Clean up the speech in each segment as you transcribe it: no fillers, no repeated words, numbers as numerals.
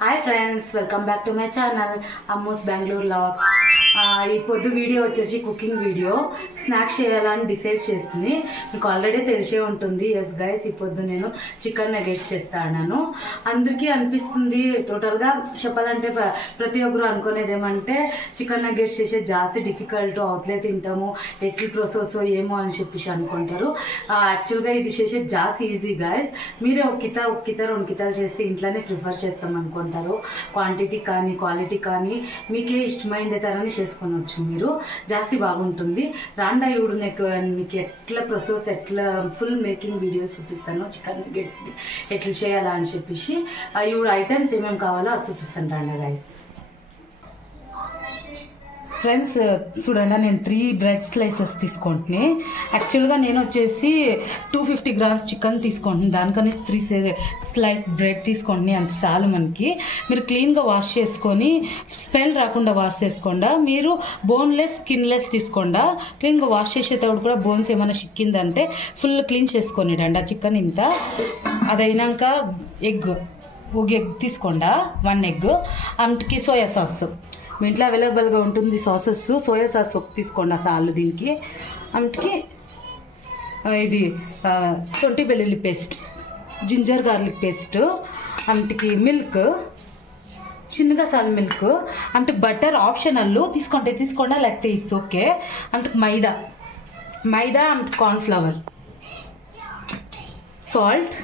Hi friends, welcome back to my channel Ammu's Bengaluru vlogs. ఈ పొద్దు video వచ్చేసి కుకింగ్ వీడియో. స్నాక్స్ చేయాలని డిసైడ్ చేసింది. మీకు ఆల్రెడీ తెలిసే ఉంటుంది. ఎస్ గైస్, ఈ పొద్దు నేను చికెన్ నగెట్స్ చేస్తా అన్నాను. అందరికీ అనిపిస్తుంది, టోటల్గా చెప్పాలంటే ప్రతి ఒక్కరు అనుకునేది ఏమంటే చికెన్ నగెట్స్ చేసే జాస్తి డిఫికల్ట్, అవుట్లే తింటాము, ఎట్లు ప్రాసెస్ ఏమో అని చెప్పేసి అనుకుంటారు. యాక్చువల్గా ఇది చేసే జాస్తి ఈజీ గైస్. మీరే ఒక కిత 2 కితాలు చేసి ఇంట్లోనే ప్రిఫర్ చేస్తాం అనుకుంటారు. క్వాంటిటీ కానీ క్వాలిటీ కానీ మీకే ఇష్టమైందే తరని చేసుకొనవచ్చు. మీరు జాస్తి బాగుంటుంది. రాండా ఇవుడు మీకు ఎట్లా ప్రాసెస్, ఎట్లా ఫుల్ మేకింగ్ వీడియోస్ చూపిస్తాను. చికెన్ నగెట్స్ ఎట్లా చేయాలా అని చెప్పేసి ఇవుడు ఐటమ్స్ ఏమేమి కావాలో అది చూపిస్తాను. రాండా గైస్. ఫ్రెండ్స్ చూడండి, నేను 3 బ్రెడ్ స్లైసెస్ తీసుకుంటుని. యాక్చువల్గా నేను వచ్చేసి 250 గ్రామ్స్ చికెన్ తీసుకుంటున్నాను. దానికని 3 స్లైస్ బ్రెడ్ తీసుకుంటుని. అంత చాలు మనకి. మీరు క్లీన్గా వాష్ చేసుకొని, స్మెల్ రాకుండా వాష్ చేసుకోండి. మీరు బోన్లెస్ స్కిన్లెస్ తీసుకోండి. క్లీన్గా వాష్ చేసేటప్పుడు కూడా బోన్స్ ఏమైనా చిక్కిందంటే ఫుల్ క్లీన్ చేసుకొనిడండి ఆ చికెన్ ఇంత. అదైనాక ఒక ఎగ్ తీసుకోండి, 1 ఎగ్. అంతకి సోయా సాస్ మీ ఇంట్లో అవైలబుల్గా ఉంటుంది. సోయా సాస్ తీసుకోండి చాలు దీనికి. అందుకే ఇది శొంఠి వెల్లుల్లి పేస్ట్, జింజర్ గార్లిక్ పేస్ట్, అందుకి మిల్క్, చిన్నగా సాల్ మిల్క్, అంటే బటర్ ఆప్షనల్. తీసుకోండి లేకపోతే ఇట్స్ ఓకే. అంటే మైదా అంటే కార్న్ఫ్లవర్, సాల్ట్,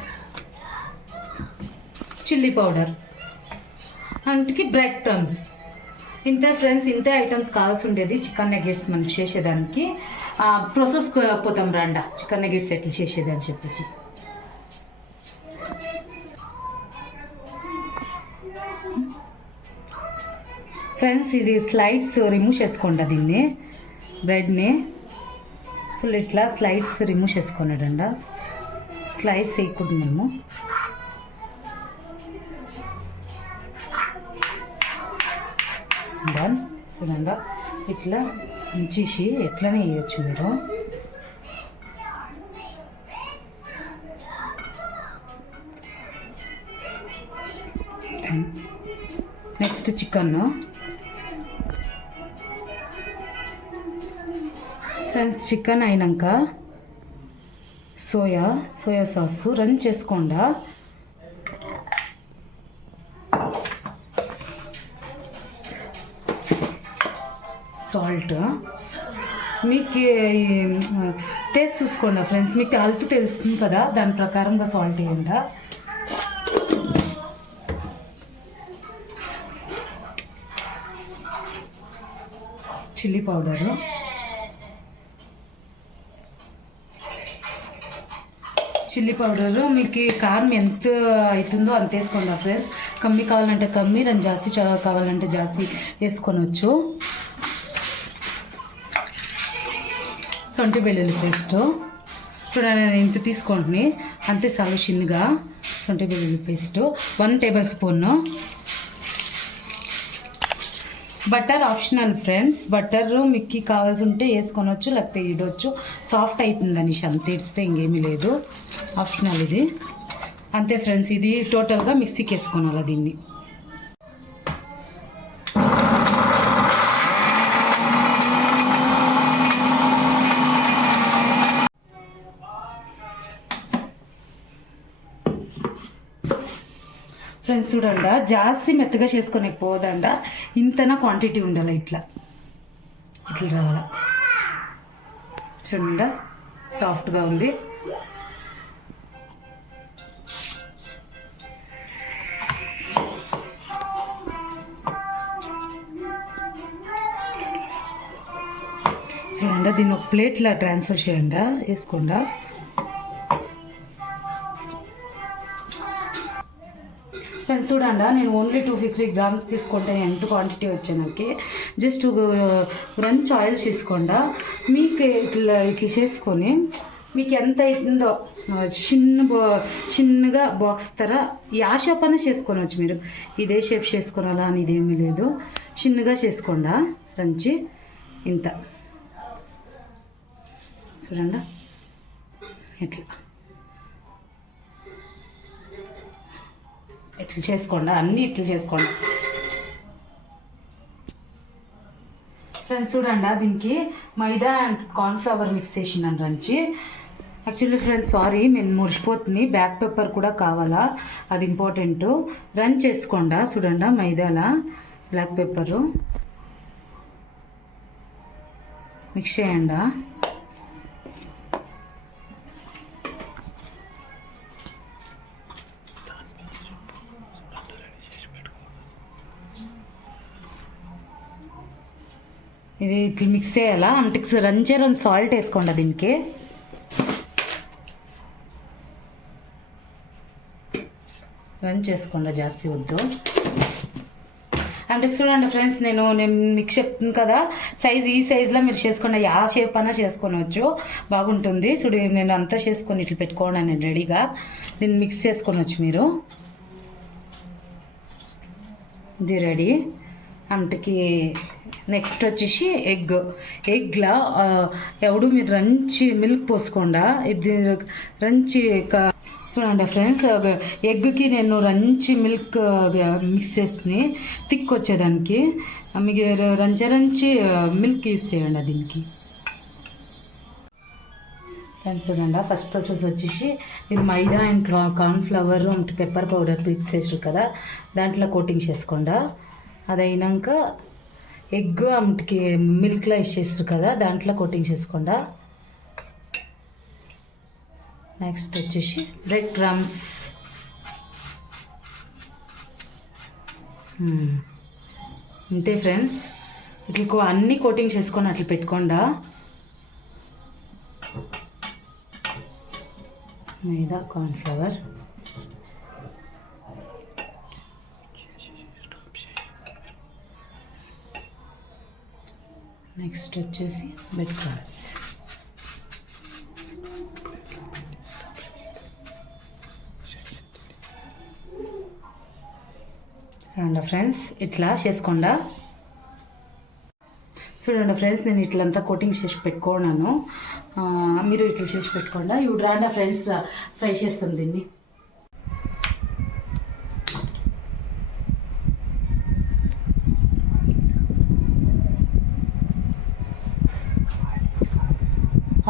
చిల్లీ పౌడర్, అందుకే బ్రెడ్ క్రమ్స్. ఇంతే ఫ్రెండ్స్, ఇంతే ఐటమ్స్ కావాల్సి ఉండేది చికెన్ నగెట్స్ మనం చేసేదానికి. ప్రాసెస్ పోతాం రండా, చికెన్ నగెట్స్ ఎట్లా చేసేది అని చెప్పేసి. ఫ్రెండ్స్, ఇది స్లైడ్స్ రిమూవ్ చేసుకోండి. దీన్ని బ్రెడ్ని ఫుల్ ఇట్లా స్లైడ్స్ రిమూవ్ చేసుకోండి. స్లైడ్స్ వేయకూడదు మనము. చూడండి, ఇట్లా ఉంచేసి ఎట్లనే వేయచ్చు మీరు. Next chicken. ఫ్రెండ్స్, చికెన్ అయినాక సోయా సాస్ రన్ చేసుకోండి. సాల్ట్ మీకు టేస్ట్ చూసుకోండి ఫ్రెండ్స్. మీకు అల్పు తెలుస్తుంది కదా, దాని ప్రకారంగా సాల్ట్ వేయండి. చిల్లీ పౌడరు, మీకు కారం ఎంత అవుతుందో అంత వేసుకోండి ఫ్రెండ్స్. కమ్మి కావాలంటే కమ్మి, జాస్తి కావాలంటే జాస్తి వేసుకోవచ్చు. శొంఠి వెల్లుల్లి పేస్ట్ చూడండి, నేను ఇంత తీసుకుంటుని అంతే చాలు. చిన్నగా శొంఠి వెల్లుల్లి paste 1 tablespoon. Butter optional friends. Butter మీకు కావాల్సి ఉంటే వేసుకొనవచ్చు, లేకపోతే ఇడవచ్చు. సాఫ్ట్ అవుతుంది అనేసి అంత ఇడిస్తే ఇంకేమీ లేదు, ఆప్షనల్ ఇది. అంతే ఫ్రెండ్స్, ఇది టోటల్గా మిక్సీకి వేసుకోవాలి దీన్ని. ఫ్రెండ్స్ చూడండి, జాస్తి మెత్తగా చేసుకోలేకపోదండ, ఇంతనా క్వాంటిటీ ఉండాలి. ఇట్లా రావాలి. చూడండి, సాఫ్ట్గా ఉంది. చూడండి, దీన్ని ఒక ప్లేట్లో ట్రాన్స్ఫర్ చేయండి, వేసుకోండి. ఫ్రెండ్స్ చూడండి, నేను ఓన్లీ 250 గ్రామ్స్ తీసుకుంటే ఎంత క్వాంటిటీ వచ్చానకి. జస్ట్ రంచ్ ఆయిల్ చేసుకోండి. మీకు ఇట్లా చేసుకొని మీకు ఎంత అవుతుందో చిన్నగా బాక్స్ తర యా షేప్ అయినా చేసుకోవచ్చు. మీరు ఇదే షేప్ చేసుకోవాలా అని ఇదేమీ లేదు, చిన్నగా చేసుకోండి. రంచి ఇంత చూడండి, ఇట్లా ఇట్లా చేసుకోండి, అన్నీ ఇట్లా చేసుకోండి ఫ్రెండ్స్. చూడండి దీనికి మైదా అండ్ కార్న్ఫ్లవర్ మిక్స్ చేసినాను రంచి. యాక్చువల్లీ ఫ్రెండ్స్ సారీ నేను మురిసిపోతుంది, బ్లాక్ పెప్పర్ కూడా కావాలా, అది ఇంపార్టెంట్. రన్ చేసుకోండా చూడండి మైదాలా బ్లాక్ పెప్పరు మిక్స్ చేయండి. ఇది ఇట్లా మిక్స్ చేయాలా అంటే రన్ సాల్ట్ వేసుకోండి దీనికి. రన్ చేసుకోండి, జాస్తి వద్దు. అంటే చూడండి ఫ్రెండ్స్ నేను మీకు చెప్తాను కదా సైజ్, ఈ సైజులో మీరు చేసుకోండి, యా షేప్ అయినా చేసుకోవచ్చు, బాగుంటుంది. చూడు నేను అంతా చేసుకొని ఇట్లా పెట్టుకోండి నేను రెడీగా, దీన్ని మిక్స్ చేసుకోవచ్చు మీరు. ఇది రెడీ. అంటకి నెక్స్ట్ వచ్చేసి ఎగ్లా ఎవడు మీరు రంచి మిల్క్ పోసుకోండా. ఇది రంచి చూడండి ఫ్రెండ్స్ ఎగ్కి నేను రంచి మిల్క్ మిక్స్ చేస్తుంది థిక్ వచ్చేదానికి. మీకు రంచి మిల్క్ యూస్ చేయండి దీనికి ఫ్రెండ్స్. చూడండి ఫస్ట్ ప్రాసెస్ వచ్చేసి మీరు maida and cornflour and pepper powder mix చేసారు కదా, దాంట్లో కోటింగ్ చేసుకోండి. అది అయినాక ఎగ్ అమ్మటికి మిల్క్లో వేసేస్తారు కదా, దాంట్లో కోటింగ్ చేసుకోండి. నెక్స్ట్ వచ్చేసి బ్రెడ్ క్రమ్స్, అంతే ఫ్రెండ్స్. ఇట్లా అన్ని కోటింగ్ చేసుకొని అట్లా పెట్టుకోండా. మైదా కార్న్ఫ్లవర్, నెక్స్ట్ వచ్చేసి బ్రెడ్ క్రమ్స్. చూడండి ఫ్రెండ్స్ ఇట్లా చేసుకోండా. చూడండి ఫ్రెండ్స్ నేను ఇట్లంతా కోటింగ్ చేసి పెట్టుకున్నాను, మీరు ఇట్లా చేసి పెట్టుకోండి. ఇప్పుడు రాండా ఫ్రెండ్స్ ఫ్రై చేస్తాం దీన్ని.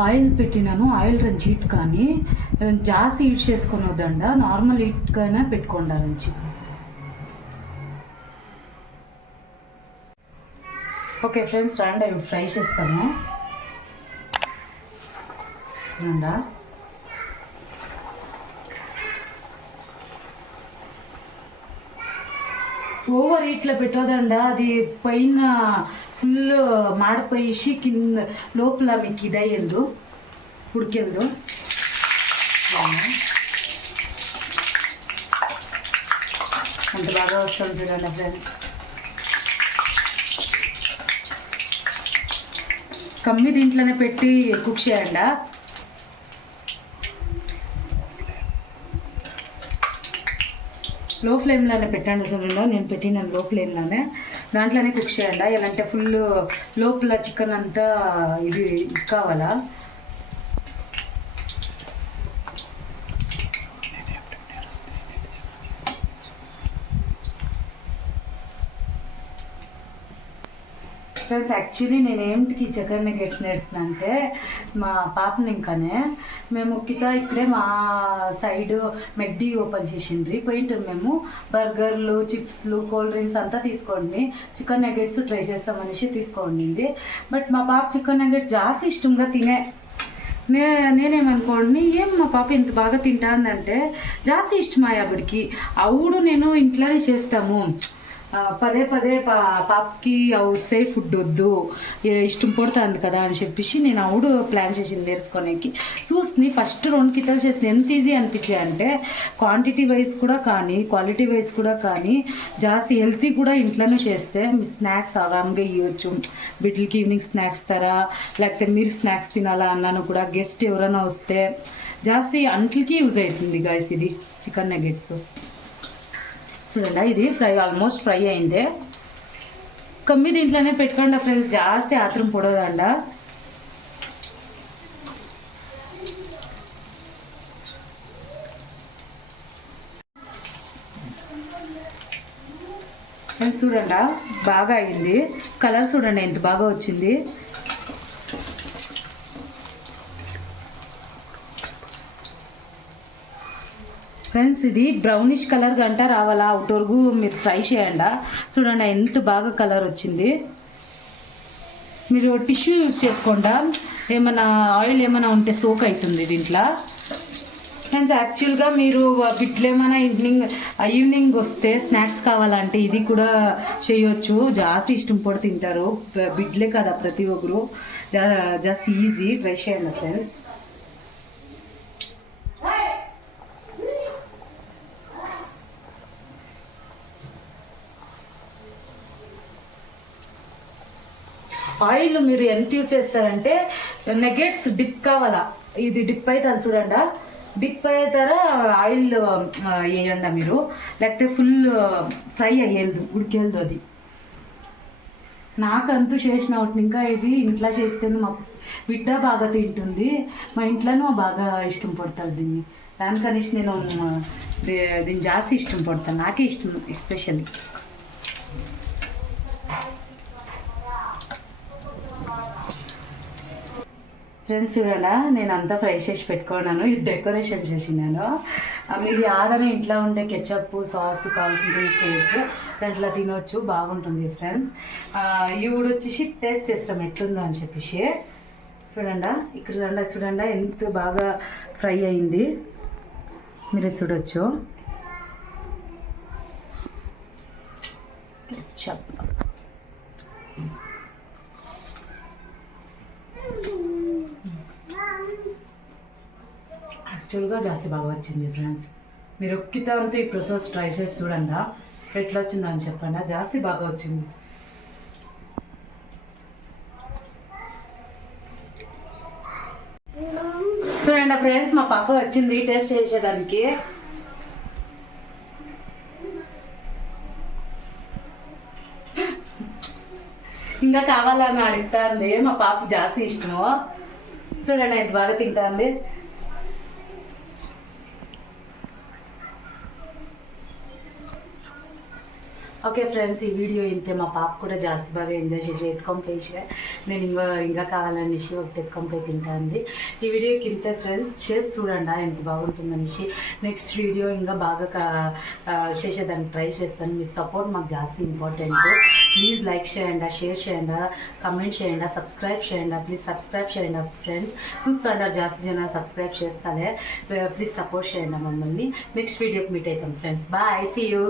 ఆయిల్ పెట్టినాను, ఆయిల్ రంచి హీట్ కానీ జాస్తి హీట్ చేసుకొని వద్దండ, నార్మల్ హీట్గానే పెట్టుకోండి రంచి. ఓకే ఫ్రెండ్స్ రండి ఇప్పుడు ఫ్రై చేస్తాము. రండా ఓవర్ హీట్లో పెట్టోదండ, అది పైన ఫుల్ మాడిపోయేసి కింద లోపల మీకు ఇదయ్యేదు ఉడికేదు. అంత బాగా వస్తుంది చూడండి ఫ్రెండ్స్. కమ్మి దీంట్లోనే పెట్టి కుక్ చేయండి. లో ఫ్లేమ్లోనే పెట్టండి అసలు, నేను పెట్టినాను లో ఫ్లేమ్లోనే, దాంట్లోనే కుక్ చేయండి. ఎలా అంటే ఫుల్ లోపల చికెన్ అంతా ఇది కావాలా. ఫ్రెండ్స్ యాక్చువల్లీ నేను ఏమిటికి చికెన్ నగెట్స్ నేర్చుకున్నా అంటే మా పాపని ఇంకానే మేము కితా ఇక్కడే మా సైడ్ మెక్డీ ఓపెన్ చేసిండ్రి పోయింటారు. మేము బర్గర్లు చిప్స్లు కూల్ డ్రింక్స్ అంతా తీసుకోండి, చికెన్ నగెట్స్ ట్రై చేస్తామనేసి తీసుకోండి. బట్ మా పాప చికెన్ నగెట్స్ జాస్తి ఇష్టంగా తినే, నేనేమనుకోండి ఏం మా పాప ఇంత బాగా తింటాందంటే జాస్తి ఇష్టం ఆవిడికి. అవుడు నేను ఇంట్లోనే చేస్తాము, పదే పదే పాపకి అవుట్ సైడ్ ఫుడ్ వద్దు ఇష్టం పడుతుంది కదా అని చెప్పేసి నేను అవుడు ప్లాన్ చేసింది నేర్చుకోనికి. చూసి ఫస్ట్ 2 కితాలు చేసింది ఎంత ఈజీ అనిపించాయి అంటే క్వాంటిటీ వైజ్ కూడా కానీ క్వాలిటీ వైజ్ కూడా కానీ జాస్తి హెల్తీ కూడా ఇంట్లోనే చేస్తే మీ స్నాక్స్ ఆరామ్గా ఇవ్వచ్చు. బిడ్డలకి ఈవినింగ్ స్నాక్స్ తరా లేకపోతే మీరు స్నాక్స్ తినాలా అన్నాను కూడా, గెస్ట్ ఎవరైనా వస్తే జాస్తి అంట్లకి యూజ్ అవుతుంది గాయస్ ఇది చికెన్ నగెట్స్. చూడండి ఇది ఫ్రై ఆల్మోస్ట్ ఫ్రై అయిందే, కమ్మి దీంట్లోనే పెట్టుకోండి ఫ్రెండ్స్, జాస్తి ఆత్రం పొడవదండ. ఫ్రెండ్స్ చూడండి బాగా అయింది. కలర్ చూడండి ఎంత బాగా వచ్చింది. ఫ్రెండ్స్ ఇది బ్రౌనిష్ కలర్ గంట రావాలా అవుట్డోర్గు మీరు ఫ్రై చేయండి. చూడండి ఎంత బాగా కలర్ వచ్చింది. మీరు టిష్యూ యూజ్ చేసుకోండి, ఏమైనా ఆయిల్ ఏమైనా ఉంటే సోక్ అవుతుంది దీంట్లో. ఫ్రెండ్స్ యాక్చువల్గా మీరు బిడ్లు ఏమైనా ఈవినింగ్ వస్తే స్నాక్స్ కావాలంటే ఇది కూడా చేయొచ్చు. జాస్తి ఇష్టం పడి తింటారు బిడ్లే కదా ప్రతి ఒక్కరు. జస్ట్ ఈజీ, ట్రై చేయండి ఫ్రెండ్స్. ఆయిల్ మీరు ఎంత యూస్ చేస్తారంటే నగెట్స్ డిప్ కావాలా, ఇది డిప్ అవుతుంది చూడండి. డిప్ అవుతారా ఆయిల్ వేయండి మీరు, లేకపోతే ఫుల్ ఫ్రై అయ్యేది ఉడికేది అది. నాకంతూ చేసిన ఒకటి ఇంకా ఇది ఇంట్లో చేస్తే మా బిడ్డ బాగా తింటుంది, మా ఇంట్లోనూ బాగా ఇష్టం పడతారు దీన్ని. దానికనేసి నేను దీన్ని జాస్తి ఇష్టం పడతాను, నాకే ఇష్టం ఎస్పెషల్లీ. ఫ్రెండ్స్ చూడండి నేను అంతా ఫ్రై చేసి పెట్టుకున్నాను, ఇది డెకరేషన్ చేసినాను. మీరు యాదైనా ఇంట్లో ఉండే కెచప్ సాస్ కావాల్సింది యూస్ చేయొచ్చు, దాంట్లో తినొచ్చు, బాగుంటుంది ఫ్రెండ్స్. ఇవి వచ్చేసి టేస్ట్ చేస్తాం ఎట్లుందో అని చెప్పేసి. చూడండి ఇక్కడ చూడండి ఎంత బాగా ఫ్రై అయింది, మీరు చూడొచ్చు. కెచప్ యాక్చువల్గా జాస్తి బాగా వచ్చింది ఫ్రెండ్స్. మీరు ఒక్కితో అంతా ఈ ప్రాసెస్ ట్రై చేసి చూడండి ఎట్లా వచ్చిందో అని చెప్పండి, జాస్తి బాగా వచ్చింది. చూడండి ఫ్రెండ్స్ మా పాప వచ్చింది టేస్ట్ చేసేదానికి. ఇంకా కావాలని అడుగుతుంది, మా పాప జాస్తి ఇష్టము. చూడండి ఎంత బాగా తింటుంది. ఓకే ఫ్రెండ్స్ ఈ వీడియో ఇంతే. మా పాప కూడా జాస్తి బాగా ఎంజాయ్ చేసి ఎత్తుకొంపేసి నేను ఇంకా కావాలనేసి ఒకటి ఎత్తుకొంపోయి తింటాంది. ఈ వీడియోకి ఇంతే ఫ్రెండ్స్, చేసి చూడండి ఎంత బాగుంటుందనేసి. నెక్స్ట్ వీడియో ఇంకా బాగా చేసేదానికి ట్రై చేస్తాను. మీ సపోర్ట్ మాకు జాస్తి ఇంపార్టెంట్. ప్లీజ్ లైక్ చేయండి, షేర్ చేయండి, కమెంట్ చేయండి, సబ్స్క్రైబ్ చేయండి. ప్లీజ్ సబ్స్క్రైబ్ చేయండి ఫ్రెండ్స్. చూస్తాండ జాస్తి జన సబ్స్క్రైబ్ చేస్తానే. ప్లీజ్ సపోర్ట్ చేయండి మమ్మల్ని. నెక్స్ట్ వీడియోకి మీట్ అవుతాం ఫ్రెండ్స్. Bye, see you.